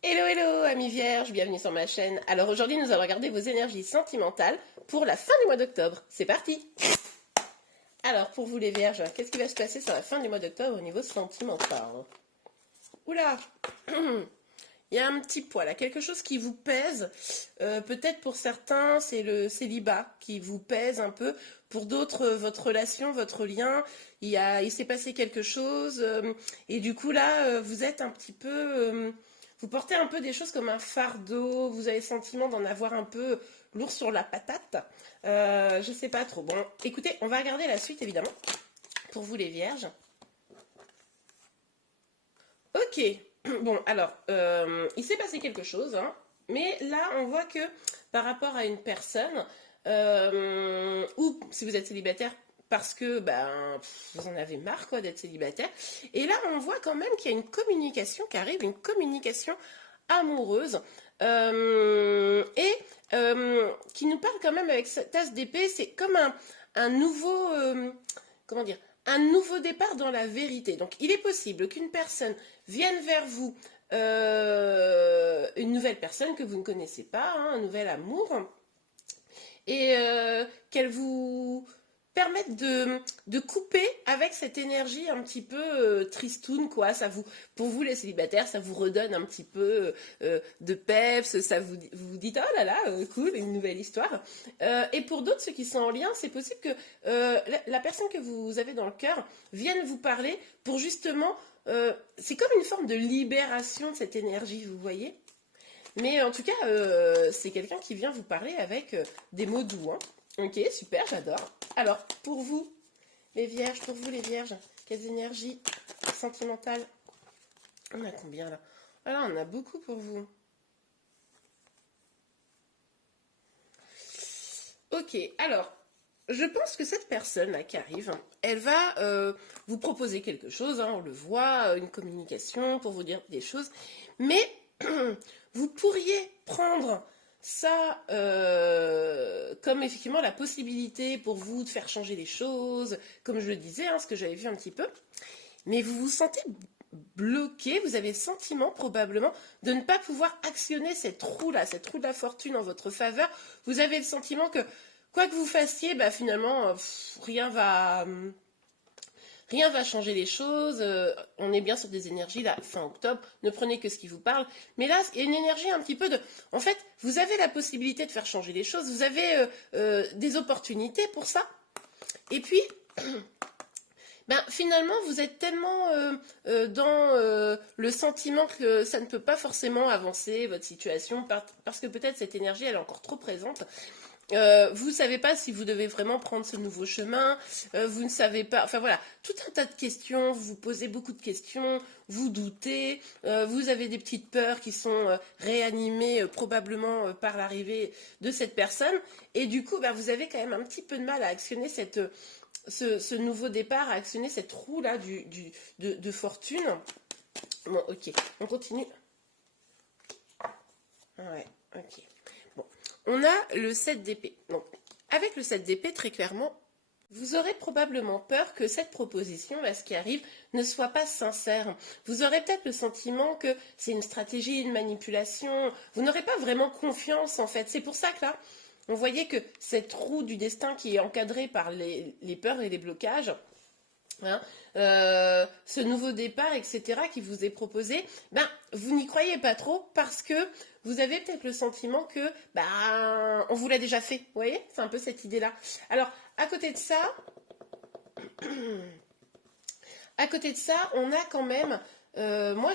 Hello hello amis vierges, bienvenue sur ma chaîne. Alors aujourd'hui nous allons regarder vos énergies sentimentales pour la fin du mois d'octobre. C'est parti. Alors pour vous les vierges, qu'est-ce qui va se passer sur la fin du mois d'octobre au niveau sentimental? Oula. Il y a un petit poids là, quelque chose qui vous pèse. Peut-être pour certains c'est le célibat qui vous pèse un peu. Pour d'autres, votre relation, votre lien, il s'est passé quelque chose. Et du coup là, vous êtes un petit peu... vous portez un peu des choses comme un fardeau. Vous avez le sentiment d'en avoir un peu lourd sur la patate. Je sais pas trop. Bon, écoutez, on va regarder la suite évidemment. Pour vous les vierges. Ok, bon, alors, il s'est passé quelque chose, hein, mais là, on voit que par rapport à une personne, ou si vous êtes célibataire, parce que ben, vous en avez marre quoi d'être célibataire, et là, on voit quand même qu'il y a une communication qui arrive, une communication amoureuse, qui nous parle quand même avec cette tasse d'épée, c'est comme un nouveau, comment dire, un nouveau départ dans la vérité. Donc, il est possible qu'une personne vienne vers vous, une nouvelle personne que vous ne connaissez pas, hein, un nouvel amour, et qu'elle vous permette de couper avec cette énergie un petit peu tristoun, quoi. Ça vous, pour vous les célibataires, ça vous redonne un petit peu de peps, vous dites oh là là, cool, une nouvelle histoire. Et pour d'autres, ceux qui sont en lien, c'est possible que la personne que vous avez dans le cœur vienne vous parler pour justement, c'est comme une forme de libération de cette énergie, vous voyez. Mais en tout cas, c'est quelqu'un qui vient vous parler avec des mots doux, hein. Ok, super, j'adore. Alors, pour vous, les vierges, quelles énergies sentimentales? On a combien là? Voilà, on a beaucoup pour vous. Ok, alors, je pense que cette personne là qui arrive, elle va vous proposer quelque chose, hein, on le voit, une communication pour vous dire des choses, mais vous pourriez prendre ça comme effectivement la possibilité pour vous de faire changer les choses, comme je le disais, hein, ce que j'avais vu un petit peu, mais vous vous sentez bloqué, vous avez le sentiment probablement de ne pas pouvoir actionner cette roue là, cette roue de la fortune en votre faveur. Vous avez le sentiment que quoi que vous fassiez, bah finalement rien va changer les choses. On est bien sur des énergies là fin octobre. Ne prenez que ce qui vous parle. Mais là, il y a une énergie un petit peu de. En fait, vous avez la possibilité de faire changer les choses. Vous avez des opportunités pour ça. Et puis, ben, finalement, vous êtes tellement dans le sentiment que ça ne peut pas forcément avancer votre situation parce que peut-être cette énergie elle est encore trop présente. Vous ne savez pas si vous devez vraiment prendre ce nouveau chemin, vous ne savez pas, enfin voilà, tout un tas de questions, vous vous posez beaucoup de questions, vous doutez, vous avez des petites peurs qui sont réanimées probablement par l'arrivée de cette personne, et du coup, bah, vous avez quand même un petit peu de mal à actionner ce nouveau départ, à actionner cette roue-là de fortune. Bon, ok, on continue. Ouais, ok. Bon, on a le 7 d'épée. Donc, avec le 7 d'épée, très clairement, vous aurez probablement peur que cette proposition, là, ce qui arrive, ne soit pas sincère. Vous aurez peut-être le sentiment que c'est une stratégie, une manipulation. Vous n'aurez pas vraiment confiance, en fait. C'est pour ça que là, on voyait que cette roue du destin qui est encadrée par les peurs et les blocages, hein, ce nouveau départ, etc., qui vous est proposé, ben, vous n'y croyez pas trop parce que vous avez peut-être le sentiment que ben, on vous l'a déjà fait. Vous voyez, c'est un peu cette idée-là. Alors, à côté de ça, on a quand même, moi,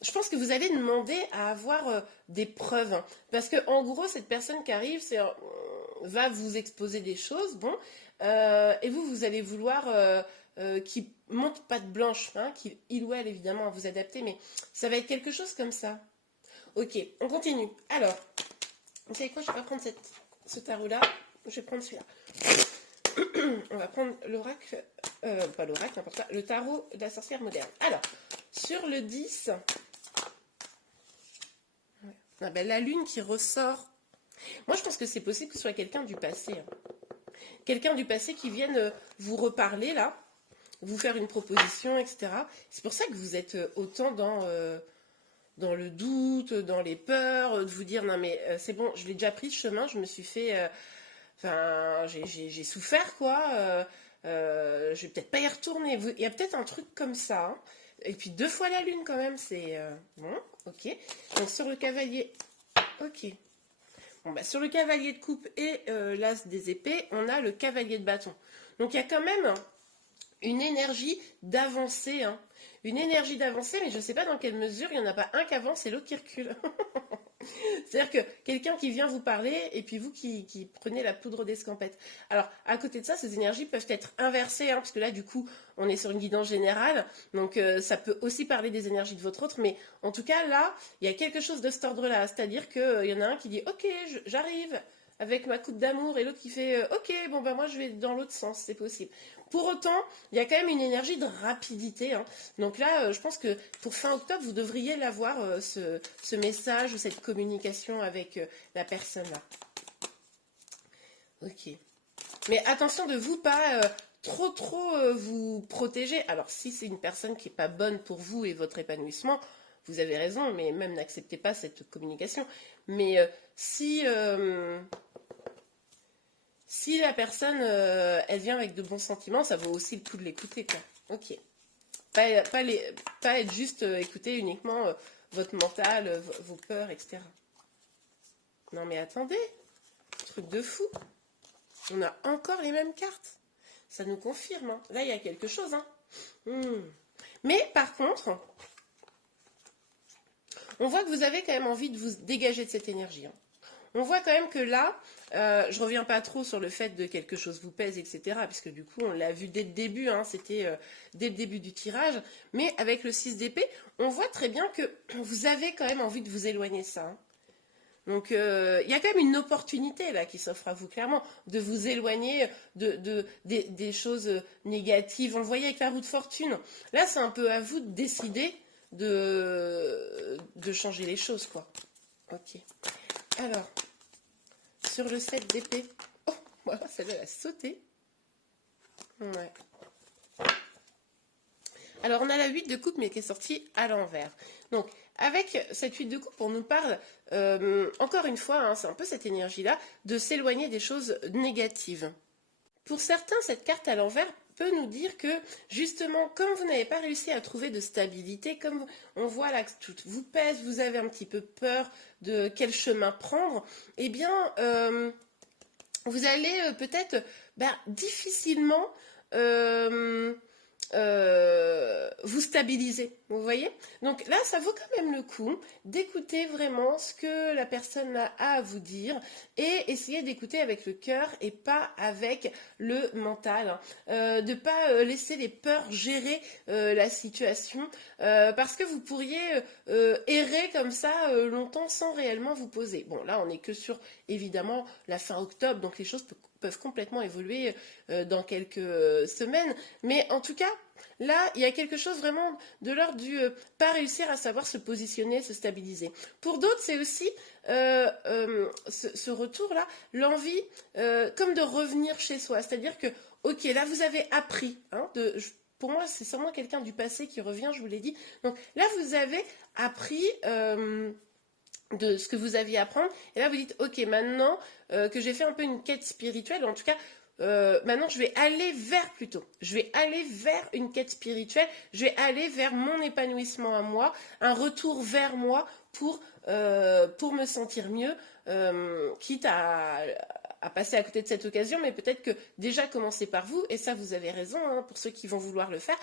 je pense que vous allez demander à avoir des preuves, hein. Parce que en gros, cette personne qui arrive, va vous exposer des choses, bon, et vous allez vouloir qu'il monte patte blanche, hein, qu'il ou elle évidemment à vous adapter, mais ça va être quelque chose comme ça. Ok, on continue. Alors, vous savez quoi, je vais pas prendre ce tarot-là, je vais prendre celui-là. On va prendre l'oracle, pas l'oracle, n'importe quoi, le tarot de la sorcière moderne. Alors, sur le 10, ah ben, la lune qui ressort. Moi, je pense que c'est possible que ce soit quelqu'un du passé, hein. Quelqu'un du passé qui vienne vous reparler, là, vous faire une proposition, etc. C'est pour ça que vous êtes autant dans le doute, dans les peurs, de vous dire non mais c'est bon, je l'ai déjà pris ce chemin, je me suis fait, enfin j'ai souffert quoi, je vais peut-être pas y retourner. Il y a peut-être un truc comme ça, hein. Et puis 2 fois la lune quand même, c'est bon, ok. Donc sur le cavalier, ok. Bon, bah, sur le cavalier de coupe et l'as des épées, on a le cavalier de bâton. Donc il y a quand même une énergie d'avancée, hein. Une énergie d'avancée, mais je ne sais pas dans quelle mesure il n'y en a pas un qui avance et l'autre qui recule. C'est-à-dire que quelqu'un qui vient vous parler et puis vous qui prenez la poudre d'escampette. Alors, à côté de ça, ces énergies peuvent être inversées, hein, parce que là, du coup, on est sur une guidance générale, donc ça peut aussi parler des énergies de votre autre, mais en tout cas, là, il y a quelque chose de cet ordre-là, c'est-à-dire qu'il y en a un qui dit « Ok, j'arrive », avec ma coupe d'amour, et l'autre qui fait ok, bon ben moi je vais dans l'autre sens, c'est possible. Pour autant, il y a quand même une énergie de rapidité, hein. Donc là, je pense que pour fin octobre, vous devriez l'avoir, ce message ou cette communication avec la personne là. Ok. Mais attention de vous pas trop vous protéger. Alors si c'est une personne qui n'est pas bonne pour vous et votre épanouissement, vous avez raison, mais même n'acceptez pas cette communication. Mais si la personne, elle vient avec de bons sentiments, ça vaut aussi le coup de l'écouter, quoi. Ok. Pas être juste écouter uniquement votre mental, vos peurs, etc. Non mais attendez, truc de fou. On a encore les mêmes cartes. Ça nous confirme, hein. Là, il y a quelque chose, hein. Mais par contre, on voit que vous avez quand même envie de vous dégager de cette énergie, hein. On voit quand même que là, je ne reviens pas trop sur le fait de quelque chose vous pèse, etc. Puisque du coup, on l'a vu dès le début, hein, c'était dès le début du tirage. Mais avec le 6 d'épée, on voit très bien que vous avez quand même envie de vous éloigner de ça, hein. Donc, il y a quand même une opportunité là qui s'offre à vous, clairement, de vous éloigner des choses négatives. On le voyait avec la roue de fortune. Là, c'est un peu à vous de décider de changer les choses, quoi. Ok. Alors, sur le 7 d'épée. Oh, voilà, celle-là, elle a sauté. Ouais. Alors, on a la 8 de coupe, mais qui est sortie à l'envers. Donc, avec cette 8 de coupe, on nous parle, encore une fois, hein, c'est un peu cette énergie-là, de s'éloigner des choses négatives. Pour certains, cette carte à l'envers peut nous dire que, justement, comme vous n'avez pas réussi à trouver de stabilité, comme on voit là que tout vous pèse, vous avez un petit peu peur de quel chemin prendre, eh bien, vous allez peut-être difficilement vous stabiliser, vous voyez. Donc là, ça vaut quand même le coup d'écouter vraiment ce que la personne a à vous dire et essayer d'écouter avec le cœur et pas avec le mental, hein. De pas laisser les peurs gérer la situation, parce que vous pourriez errer comme ça longtemps sans réellement vous poser. Bon, là, on n'est que sur, évidemment, la fin octobre, donc les choses peuvent complètement évoluer dans quelques semaines. Mais en tout cas, là, il y a quelque chose vraiment de l'ordre du pas réussir à savoir se positionner, se stabiliser. Pour d'autres, c'est aussi ce retour-là, l'envie comme de revenir chez soi. C'est-à-dire que, ok, là, vous avez appris, hein, pour moi, c'est sûrement quelqu'un du passé qui revient, je vous l'ai dit. Donc là, vous avez appris de ce que vous aviez à apprendre. Et là, vous dites, ok, maintenant que j'ai fait un peu une quête spirituelle, en tout cas, maintenant, je vais aller vers plutôt. Je vais aller vers une quête spirituelle. Je vais aller vers mon épanouissement à moi, un retour vers moi pour me sentir mieux, quitte à passer à côté de cette occasion, mais peut-être que déjà commencer par vous, et ça vous avez raison, hein, pour ceux qui vont vouloir le faire,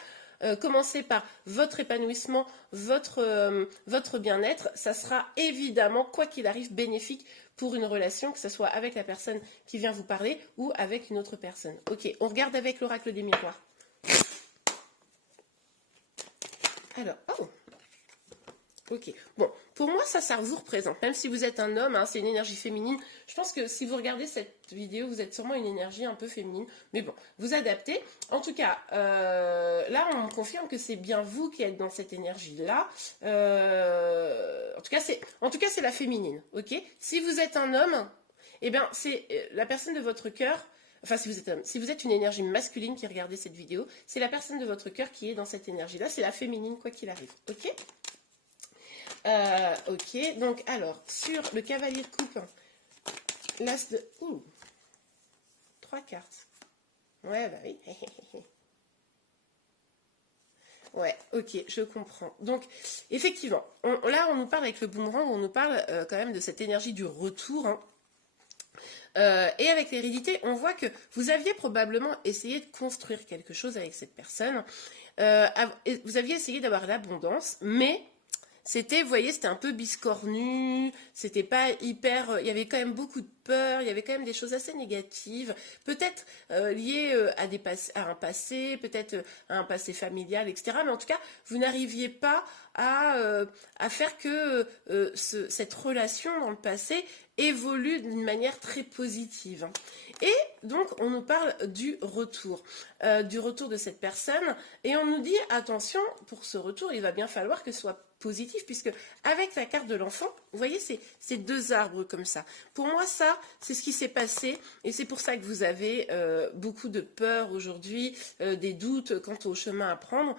commencez par votre épanouissement, votre bien-être, ça sera évidemment, quoi qu'il arrive, bénéfique pour une relation, que ce soit avec la personne qui vient vous parler ou avec une autre personne. Ok, on regarde avec l'oracle des miroirs. Alors, oh, ok. Bon, pour moi, ça vous représente. Même si vous êtes un homme, hein, c'est une énergie féminine. Je pense que si vous regardez cette vidéo, vous êtes sûrement une énergie un peu féminine. Mais bon, vous adaptez. En tout cas, là, on me confirme que c'est bien vous qui êtes dans cette énergie-là. En tout cas, c'est la féminine. Ok. Si vous êtes un homme, eh bien, c'est la personne de votre cœur. Enfin, si vous êtes une énergie masculine qui regardez cette vidéo, c'est la personne de votre cœur qui est dans cette énergie-là. C'est la féminine, quoi qu'il arrive. Ok. Ok, donc alors, sur le cavalier de coupe, l'as de... Ouh, 3 cartes. Ouais, bah oui. Ouais, ok, je comprends. Donc, effectivement, là, on nous parle avec le boomerang, on nous parle quand même de cette énergie du retour, hein. Et avec l'hérédité, on voit que vous aviez probablement essayé de construire quelque chose avec cette personne. Vous aviez essayé d'avoir l'abondance, mais c'était, vous voyez, c'était un peu biscornu, c'était pas hyper... Il y avait quand même beaucoup de peur, il y avait quand même des choses assez négatives, peut-être liées à un passé, peut-être à un passé familial, etc. Mais en tout cas, vous n'arriviez pas à faire que cette relation dans le passé évolue d'une manière très positive. Et donc, on nous parle du retour de cette personne, et on nous dit, attention, pour ce retour, il va bien falloir que ce soit positif, puisque avec la carte de l'enfant, vous voyez ces deux arbres comme ça. Pour moi, ça, c'est ce qui s'est passé, et c'est pour ça que vous avez beaucoup de peur aujourd'hui, des doutes quant au chemin à prendre,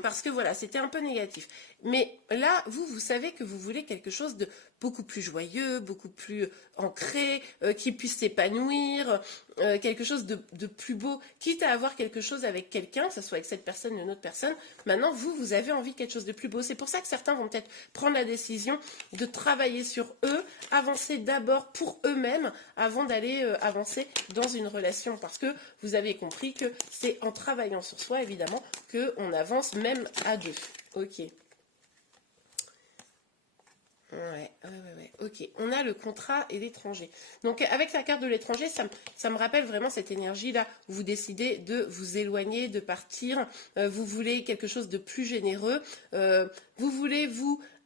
parce que voilà, c'était un peu négatif. Mais là, vous savez que vous voulez quelque chose de beaucoup plus joyeux, beaucoup plus ancré, qui puisse s'épanouir, quelque chose de plus beau, quitte à avoir quelque chose avec quelqu'un, que ce soit avec cette personne ou une autre personne. Maintenant, vous avez envie de quelque chose de plus beau. C'est pour ça que certains vont peut-être prendre la décision de travailler sur eux, avancer d'abord pour eux-mêmes, avant d'aller avancer dans une relation. Parce que vous avez compris que c'est en travaillant sur soi, évidemment, qu'on avance même à deux. Ok. Ouais, ok. On a le contrat et l'étranger. Donc avec la carte de l'étranger, ça me rappelle vraiment cette énergie-là où vous décidez de vous éloigner, de partir. Vous voulez quelque chose de plus généreux. Vous voulez,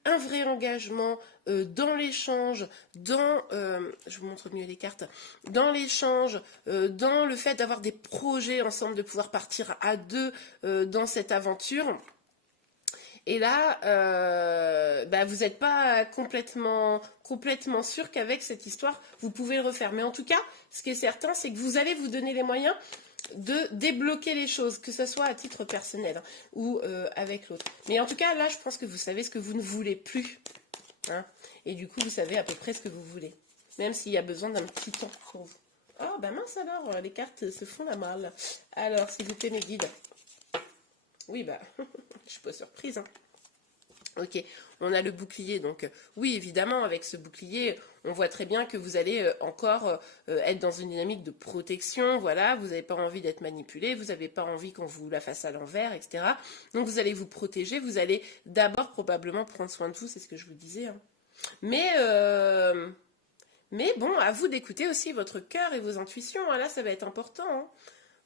un vrai engagement dans l'échange, je vous montre mieux les cartes, dans l'échange, dans le fait d'avoir des projets ensemble, de pouvoir partir à deux dans cette aventure. Et là, vous n'êtes pas complètement sûr qu'avec cette histoire, vous pouvez le refaire. Mais en tout cas, ce qui est certain, c'est que vous allez vous donner les moyens de débloquer les choses, que ce soit à titre personnel hein, ou avec l'autre. Mais en tout cas, là, je pense que vous savez ce que vous ne voulez plus. Hein, et du coup, vous savez à peu près ce que vous voulez. Même s'il y a besoin d'un petit temps pour vous. Oh, bah mince alors, les cartes se font la malle. Alors, s'il vous plaît, mes guides. Oui, bah, je suis pas surprise. Hein. Ok, on a le bouclier, donc oui, évidemment, avec ce bouclier, on voit très bien que vous allez encore être dans une dynamique de protection, voilà, vous n'avez pas envie d'être manipulé, vous n'avez pas envie qu'on vous la fasse à l'envers, etc. Donc vous allez vous protéger, vous allez d'abord probablement prendre soin de vous, c'est ce que je vous disais. Hein. Mais bon, à vous d'écouter aussi votre cœur et vos intuitions, hein, là ça va être important. Hein.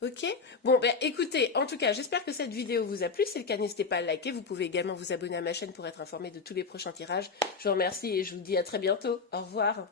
Ok, bon ben écoutez, en tout cas j'espère que cette vidéo vous a plu, si c'est le cas n'hésitez pas à liker, vous pouvez également vous abonner à ma chaîne pour être informé de tous les prochains tirages. Je vous remercie et je vous dis à très bientôt, au revoir.